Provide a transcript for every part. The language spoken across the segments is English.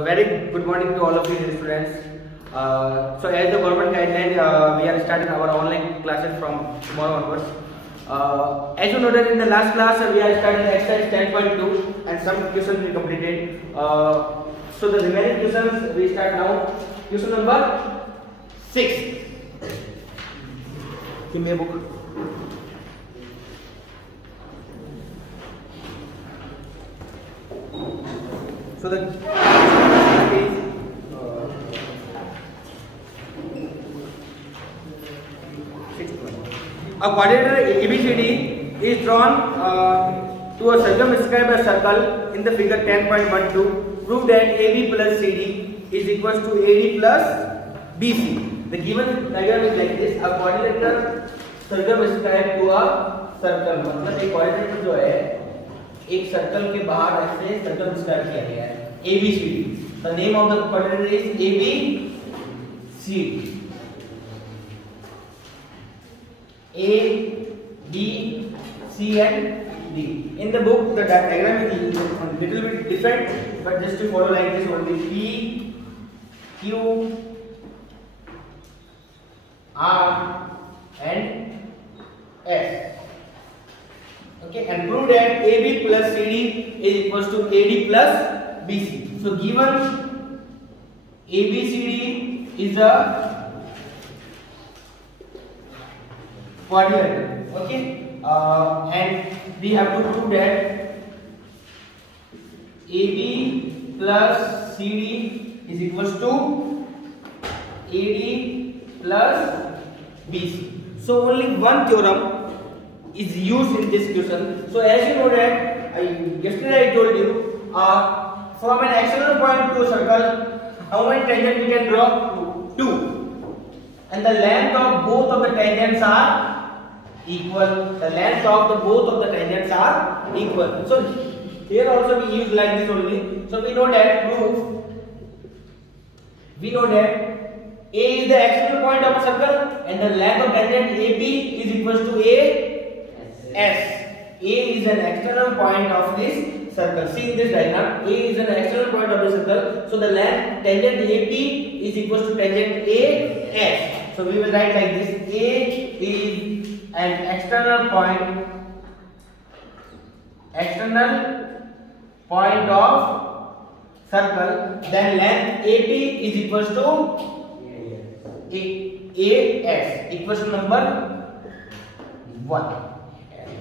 Very good morning to all of you dear students. So as the government guideline, we are starting our online classes from tomorrow onwards. As you noted in the last class, we are starting exercise 10.2 and some questions we completed. So the remaining questions we start now. Question number 6. Give me a book. So the a quadrilateral ABCD is drawn to a circumscribe a circle in the figure 10.12. Prove that AB plus CD is equals to AD plus BC. The given diagram is like this. A quadrilateral circumscribe to a circle. मतलब एक quadrilateral जो है एक circle के बाहर ऐसे circumscribe किया गया है ABCD. The name of the quadrilateral is ABCD. A, B, C and D. In the book, the diagram is a little bit different, but just to follow like this only. P, Q, R and S. Okay, and prove that AB plus CD is equals to AD plus BC. So given ABCD is a quadrilateral, okay, and we have to prove that AB plus CD is equals to AD plus BC. So only one theorem is used in this question. So as you know that yesterday I told you from an external point to a circle, how many tangents we can draw? 2, and the length of both of the tangents are equal. The length of the both of the tangents are equal. So here also we use like this only. So we know that proof. We know that A is the external point of a circle and the length of tangent AB is equals to S. A is an external point of this circle. See in this diagram, A is an external point of the circle. So the length tangent AP is equals to tangent AS. So we will write like this: A is an external point of circle. Then length AP is equals to AS. Equation number 1.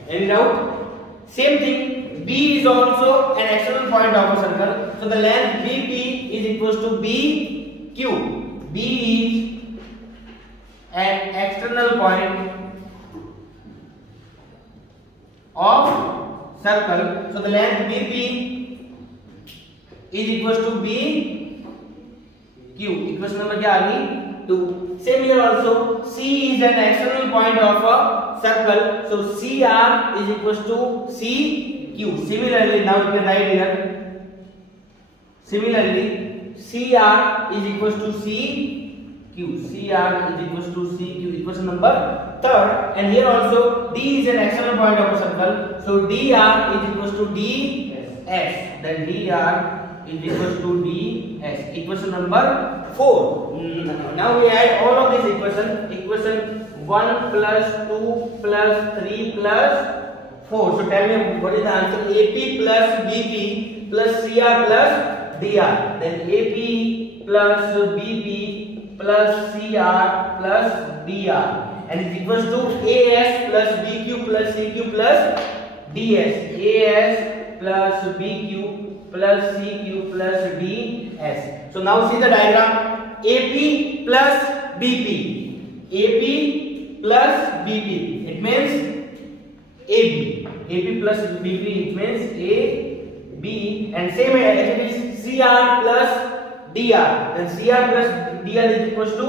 Any doubt? Same thing. B is also an external point of a circle. So the length BP is equals to BQ. B is an external point of circle. So the length BP is equals to BQ. Equation number क्या आ गई? 2. Same here also. C is an external point of a circle. So CR is equals to CQ. Similarly, now you can write here. Similarly, CR is equals to CQ. CR is equals to CQ. Equation number 3rd. And here also D is an external point of a circle. So DR is equals to DS. Then DR is equals to DS. Equation number 4. Now we add all of these equations. Equation 1 plus 2 plus 3 plus 4. So tell me what is the answer? AP plus BP plus CR plus DR. Then AP plus BP plus CR plus DR. And it is equals to AS plus BQ plus CQ plus DS. AS plus BQ plus CQ plus DS. So now see the diagram. AP plus BP. AP plus BP. It means AB. AP plus BP. It means AB. And same as it is CR plus DR. Then CR plus DR is equals to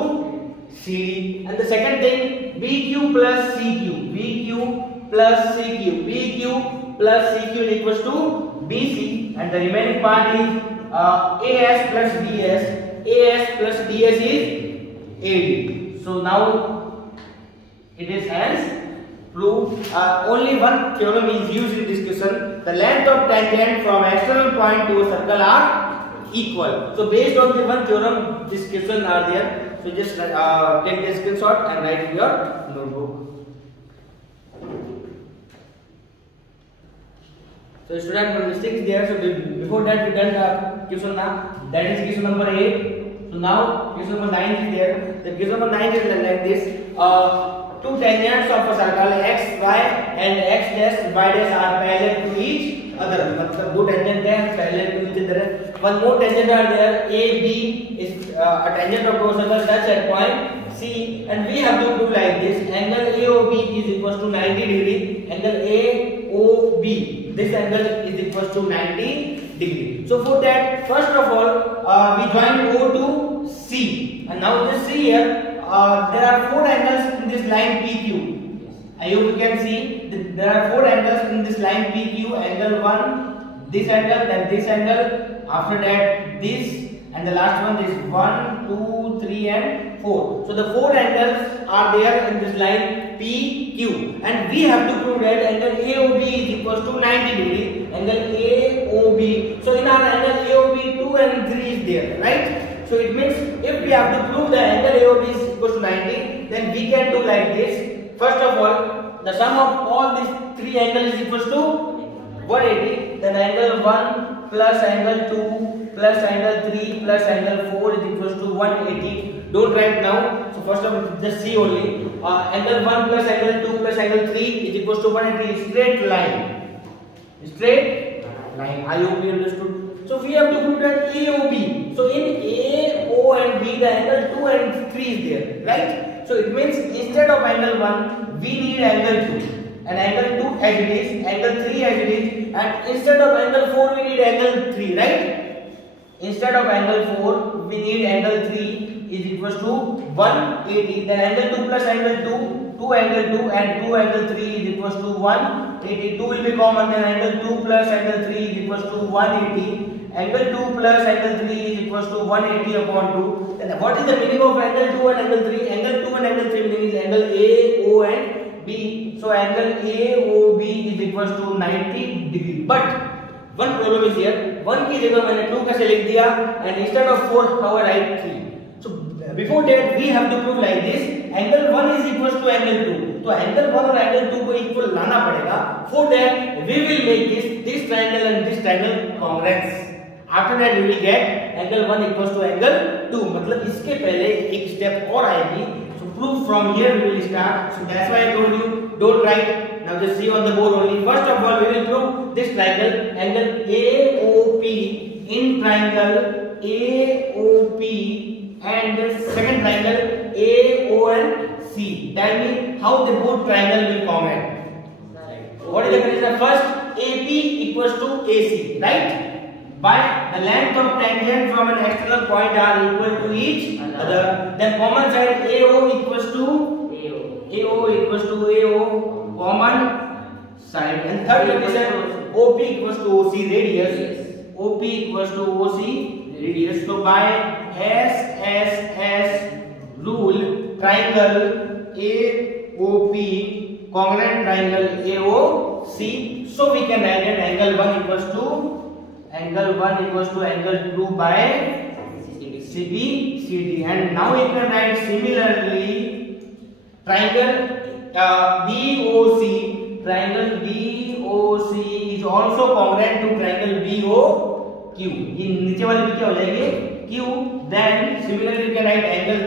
CD. And the second thing, BQ plus CQ. BQ plus CQ. BQ plus CQ is equals to BC. And the remaining part is AS plus DS. AS plus DS is AD. So now it is hence proved. Only one theorem is used in this question. The length of tangent from external point to a circle are equal. So based on the one theorem, this question are there. So just take the screenshot and write in your notebook. So student, one mistake is there. So before that we done the question now. That is question number 8. So now question number 9 is there. The question number 9 is like this. Two tangents of a circle x, y and x dash, y dash are parallel to each other. मतलब दो tangent हैं parallel to each other. One more tangent are there. A, B is a tangent of a circle touch at point C, and we have to prove like this. Angle AOB is equals to 90 degree. Angle AOB, this angle is equals to 90 degree. So for that, first of all, we join O to C, and now just see here. There are 4 angles in this line PQ. I hope you can see there are 4 angles in this line PQ. Angle 1, this angle, then this angle, after that this, and the last one is 1, 2, 3 and 4. So the 4 angles are there in this line PQ, and we have to prove that angle AOB is equals to 90 degree. Angle AOB. So in our angle AOB 2 and 3 is there, right? So it means if we have to prove the angle AOB is equals to 90, then we can do like this. First of all, the sum of all these 3 angles is equals to 180. Then angle 1 plus angle 2 plus angle 3 plus angle 4 is equals to 180. Don't write now. So first of all, just see only. Angle 1 plus angle 2 plus angle 3 is equals to 180. Straight line. Straight line. I hope you understood. So we have to prove that AOB. So in A, O and B, the angle 2 and 3 is there, right? So it means instead of angle 1, we need angle 2. And angle 2 as it is, angle 3 as it is, and instead of angle 4, we need angle 3, right? Instead of angle 4, we need angle 3 is equals to 180. Then angle 2 plus angle 2, 2 angle 2 and 2 angle 3 is equals to 180. 2 will be common. Then angle 2 plus angle 3 is equals to 180. Angle 2 plus angle 3 is equals to 180 upon 2. Then what is the meaning of angle 2 and angle 3? Angle 2 and angle 3 meaning is angle A, O and B. So angle AOB is equals to 90 degree. But one problem is here. 1 की जगह मैंने 2 कैसे लिख दिया, and instead of 4 how I write 3. So before that we have to prove like this. Angle 1 is equals to angle 2. तो angle 1 और angle 2 को equal लाना पड़ेगा. For that we will make this triangle and this triangle congruence. After that we will get angle 1 equals to angle 2. मतलब इसके पहले एक step और आएगी. So prove from here we will start. So that's why I told you don't write. Now just see on the board only. First of all we will prove this triangle angle AOP in triangle AOP and the second triangle AONC. Tell me how the both triangle will comment. What is the condition? First AP equals to AC, right? By the length of tangent from an external point are equal to each other. Then common side AO equals to AO equals to AO common side. And third condition OP equals to OC radius. OP equals to OC radius. So by SSS rule, triangle AOP congruent triangle AOC. So we can write that angle 1 equals to angle 2 by CBCD. And now we can write similarly triangle BOC. Triangle BOC is also congruent to triangle BOQ. ये नीचे वाले भी क्या हो जाएंगे Q. Then similarly we can write angle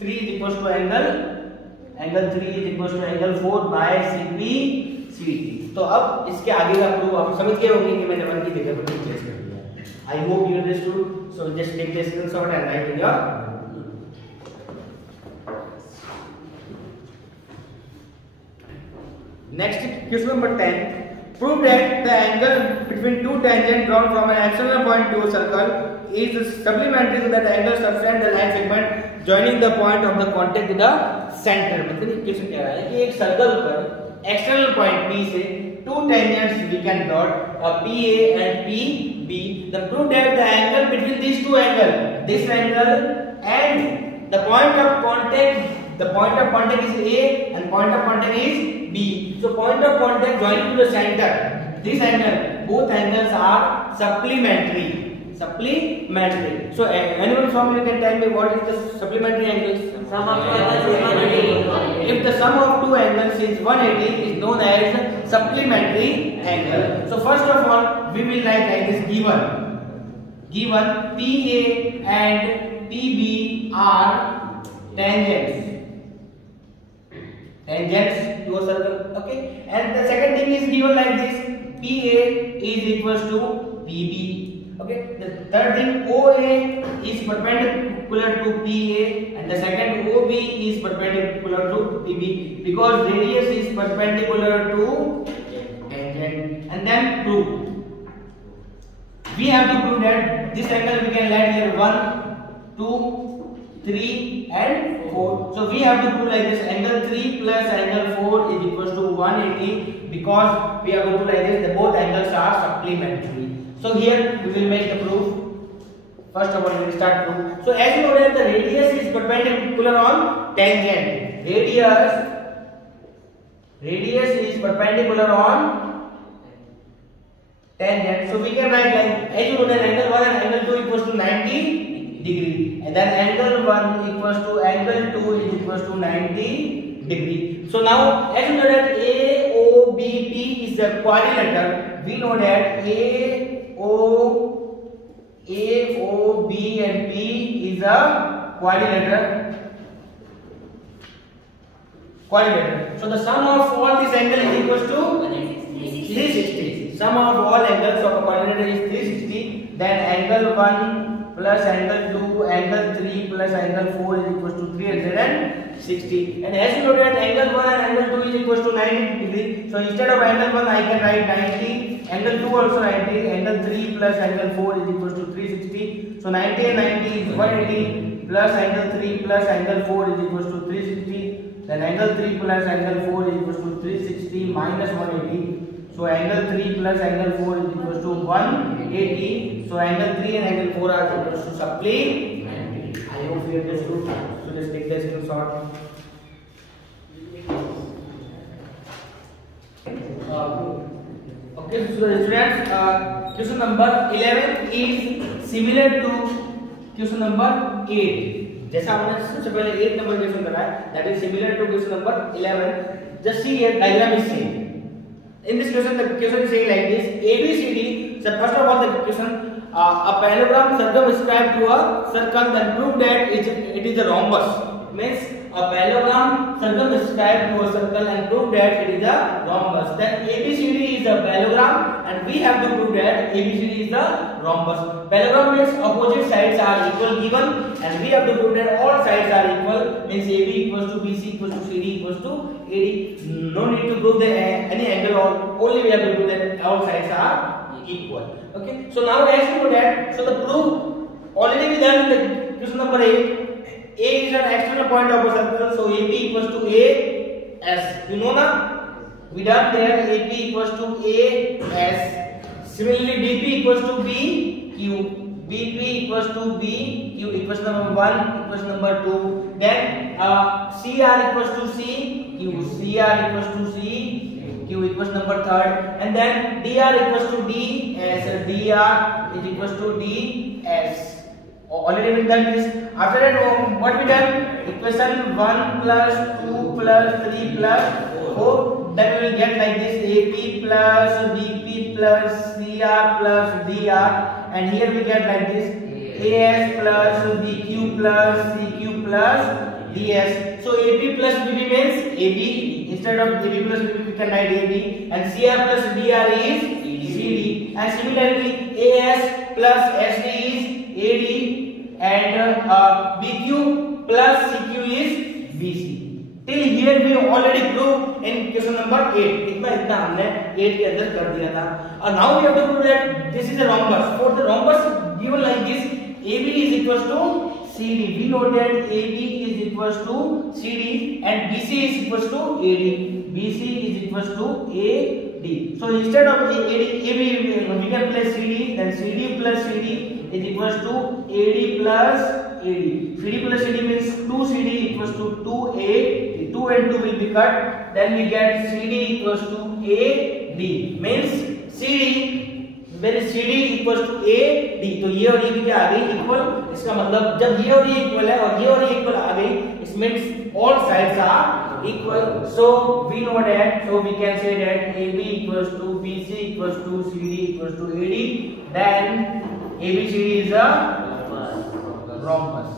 3 is equals to angle 3 is equals to angle 4 by CBCD. तो अब इसके आगे का प्रूफ आप समझ गए होंगे कि मैंने 1 की जगह पर चेंज कर दिया. I hope you understood. So just take the screenshot and write in your. Next question number 10. Prove that the angle between two tangents drawn from an external point to a circle is supplementary to that angle subtend the line segment joining the point of the contact to the center. मतलब ये question कह रहा है कि एक circle पर external point P से two tangents we can dot PA and PB. The prove that the angle between these two angles, this angle and the point of contact is A and point of contact is B. So point of contact joining to the center, this angle, both angles are supplementary. supplementary. So anyone from you can tell me what is the supplementary angles? Sum of two angles is 180. If the sum of two angles is 180, is known as supplementary angle. So first of all, we will write like this: given PA and PB are tangents to a circle. Okay, and the second thing is given like this: PA is equals to PB. Okay, the third thing, OA is perpendicular to PA and the second OB is perpendicular to PB because radius is perpendicular to tangent. And then prove. We have to prove that this angle we can write here 1, 2, 3 and 4. So we have to prove like this: angle 3 plus angle 4 is equals to 180 because we have to prove like this that both angles are supplementary. So here we will make the proof. First of all, we will start proof. So as you know that the radius is perpendicular on tangent. Radius is perpendicular on tangent. So we can write like, as you know that angle 1 and angle 2 equals to 90 degree, and then angle 1 equals to angle 2 is equals to 90 degree. So now as you know that AOBP is a quadrilateral, we know that A, O, B and P is a quadrilateral. So the sum of all these angles is equals to 360. Sum of all angles of a quadrilateral is 360. Then angle 1 plus angle 2, angle 3 plus angle 4 is equals to 360. And as you know that angle 1 and angle 2 is equals to 90 degree. So instead of angle 1 I can write 90, angle 2 also 90, angle 3 plus angle 4 is equals to 360. So 90 and 90 is 180 plus angle 3 plus angle 4 is equals to 360. Then angle 3 plus angle 4 is equals to 360 minus 180. So angle 3 plus angle 4 is equals to 180. So angle 3 and angle 4 are equals to supplementary. I hope you understood. So just take the screenshot. Okay, so students, question number 11 is similar to question number 8. जैसा हमने सबसे पहले 8 number question करा है, that is similar to question number 11. Just see here, diagram is same. In this question, the question is saying like this: ABCD. So first of all, the question: a parallelogram circumscribed to a circle, then prove that it is a rhombus. Means a parallelogram circumscribed to a circle and prove that it is a rhombus. Then ABCD is a parallelogram, and we have to prove that ABCD is the rhombus. Parallelogram means opposite sides are equal given, and we have to prove that all sides are equal. Means AB equals to BC equals to CD equals to AD. No need to prove any angle. Only we have to prove that all sides are equal. Okay. So now as you know that, so the proof already we done in the question number 8. A is an external point of a circle, so AP equals to AS. You know na? We done there. AP equals to AS. Similarly, DP equals to BQ. BP equals to BQ. Equation number 1, equation number 2. Then CR equals to CQ. CR equals to CQ. Equation number 3rd. And then DR equals to DS. DR is equals to DS. Already we done this. After that, what we done? Equation 1 plus 2 plus 3 plus 4. Then we will get like this: AP plus BP plus CR plus DR. And here we get like this: AS plus BQ plus CQ plus DS. So AP plus BP means AB. Instead of AB plus BP we can write AB. And CR plus DR is CD. And similarly, AS plus SD is AD, and BQ plus CQ is BC. Till here we already proved in question number 8. इतना हमने 8 के अंदर कर दिया था. And now we have to prove that this is a rhombus. For the rhombus given like this, AB is equals to CD. We know that AB is equals to CD and BC is equals to AD. BC is equals to AD. So instead of AB we can place CD. Then CD plus CD is equals to AD plus AD. CD plus CD means 2CD equals to 2AD. 2 and 2 will be cut. Then we get CD equals to AD. Means CD When CD equals to AD, तो ये और ये भी क्या आ गई equal, इसका मतलब जब ये और ये इक्वल है और ये इक्वल आ गई, it means all sides are equal. So we know that, so we can say that AB equals to BC equals to CD equals to AD. Then ABCD is a rhombus.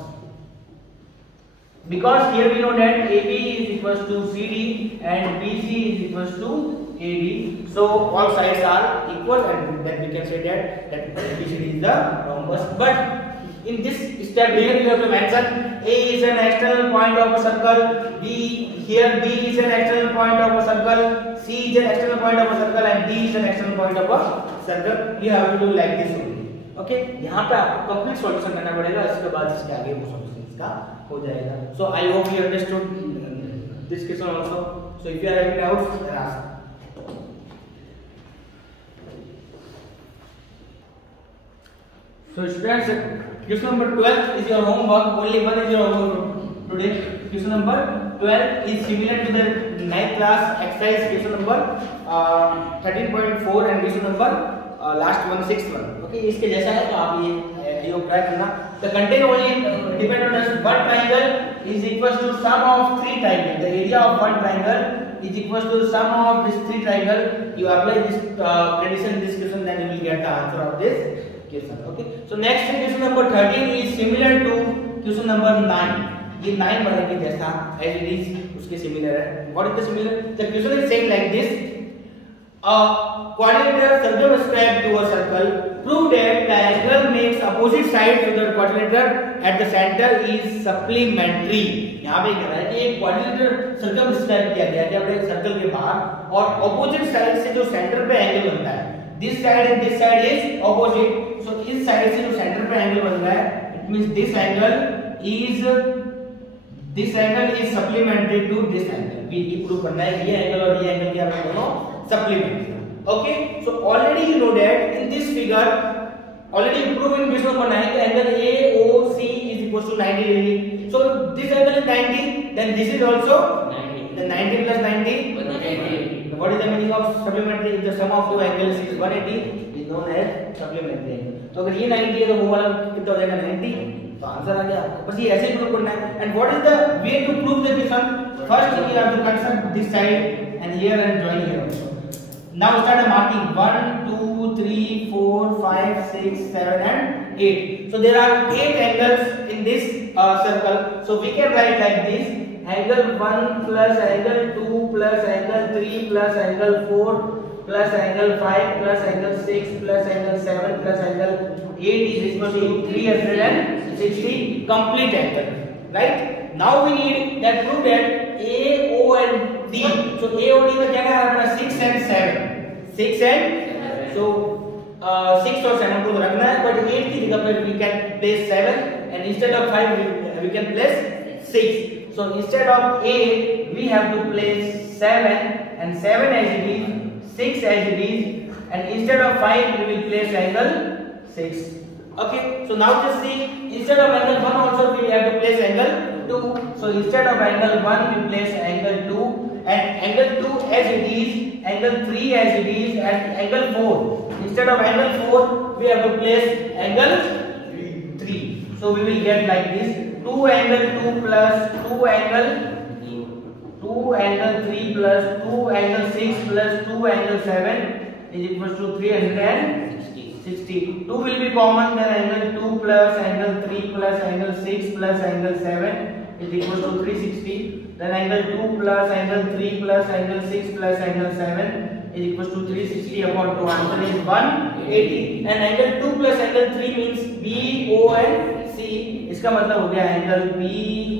Because here we know that AB is equals to CD and BC is equals to AD, so all sides are equal, and then we can say that ABCD is the rhombus. But in this step here we have to mention A is an external point of a circle, B is an external point of a circle, C is an external point of a circle, and D is an external point of a circle. You have to do like this only. Okay, यहाँ पे आपको complete solution करना पड़ेगा, इसके बाद इसके आगे वो solution इसका हो जाएगा. So I hope you understood this question also. So if you are having doubts, then ask. So students, question number 12 is your homework. Only one is your homework today. Question number 12 is similar to the 9th class exercise question number 13.4 and question number last one 6th one. Okay, इसके जैसा है तो आप ये try करना. The content only depend on this. One triangle is equals to sum of three triangles. The area of one triangle is equals to sum of this three triangle. You apply this condition in this question, then you will get the answer of this question. Okay. So next question number 13 is similar to question number 9. ये 9 वाले के जैसा as it is उसके similar है. What is the similar? The question is saying like this. A quadrilateral circumscribed to a circle. Prove that the angle makes opposite sides to the quadrilateral at the center is supplementary. यहाँ पे कह रहा है कि एक quadrilateral circumscribed किया गया है अपने सर्कल के बाहर और opposite side से जो सेंटर पे एंगल बनता है. This side and this side is opposite. So इस साइड से जो सेंटर पे एंगल बन रहा है, it means this angle is supplementary to this angle. ये प्रूव करना है ये एंगल और ये एंगल क्या है दोनों supplementary. Okay, so already you know that in this figure, already you prove in question number 9 the angle AOC is equals to 90 degree. So this angle is 90, then this is also 90. Then 90 plus 90, 180. What is the meaning of supplementary? If the sum of two angles is 180, is known as supplementary angle. तो अगर ये 90 है तो वो वाला कितना हो जाएगा 90, तो आंसर आ गया. बस ये ऐसे ही प्रूव करना है. And what is the way to prove the question? First you have to construct this side and here and join here also. Now start marking 1, 2, 3, 4, 5, 6, 7 and 8. So there are 8 angles in this circle. So we can write like this: angle 1 plus angle 2 plus angle 3 plus angle 4 plus angle 5 plus angle 6 plus angle 7 plus angle 8 is equal to 360 complete angle. Right? Now we need that prove that A, O and D. So A और D में क्या है अपना 6 and 7. 6 and so 6 और 7 को रखना है, but 8 की जगह पर we can place 7 and instead of 5 we can place 6. So instead of A we have to place 7 and 7 as it is, 6 as it is, and instead of 5 we will place angle 6. Okay, so now just see, instead of angle 1 also we have to place angle 2. So instead of angle 1 we place angle 2, and angle 2 as it is, angle 3 as it is, and angle 4. Instead of angle 4 we have to place angle 3. So we will get like this: 2 angle 2 plus 2 angle 3 plus 2 angle 6 plus 2 angle 7 is equals to 360. 2 will be common, then angle 2 plus angle 3 plus angle 6 plus angle 7 is equals to 360. Then angle 2 plus angle 3 plus angle 6 plus angle 7 is equals to 360 upon 2. Answer is 180. And angle 2 plus angle 3 means B, O and C. इसका मतलब हो गया angle B,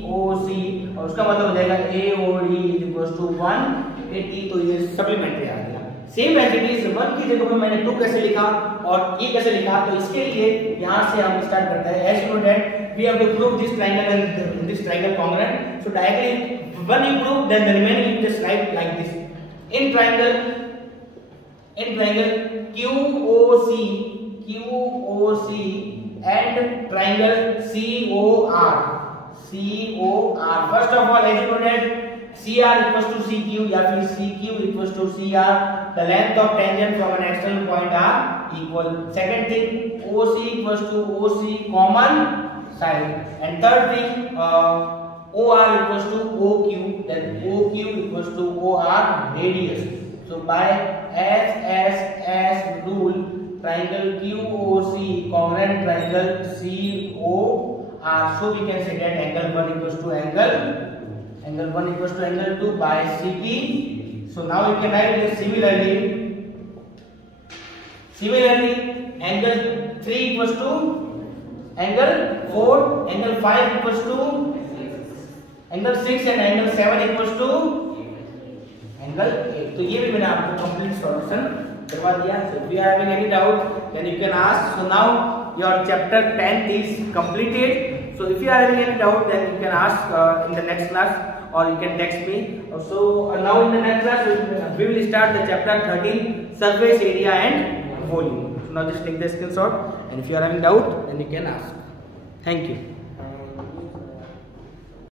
O, C, और उसका मतलब हो जाएगा A, O, D is equals to 180. तो ये सप्लीमेंट्री आ गया. सेम एज इट इज 1 की जगह पे मैंने 2 कैसे लिखा और ये कैसे लिखा, तो इसके लिए यहाँ से हम स्टार्ट करते हैं. As you know that we have to prove this triangle and this triangle congruent. So directly when you prove, then the remaining you just write like this. In triangle QOC and triangle COR. First of all, as you know that CR equals to CQ या फिर CQ equals to CR. The length of tangent from an external point are equal. Second thing, OC equals to OC common side. And third thing, OR equals to OQ, then OQ equals to OR radius. So by S rule, triangle QOC congruent triangle COR. So we can say that angle 1 equals to angle 1 equals to angle 2 by CP. So now you can write this similarly. Angle 3 equals to angle 4, angle 5 equals to angle 6 and angle 7 equals to angle 8. तो ये भी मैंने आपको complete solution करवा दिया. So if you are having any doubt, then you can ask. So now your chapter 10th is completed. So if you are having any doubt, then you can ask in the next class, or you can text me. So now in the next class we will start the chapter 13, surface area and volume. So now just take the screenshot, and if you are having doubt, then you can ask. Thank you.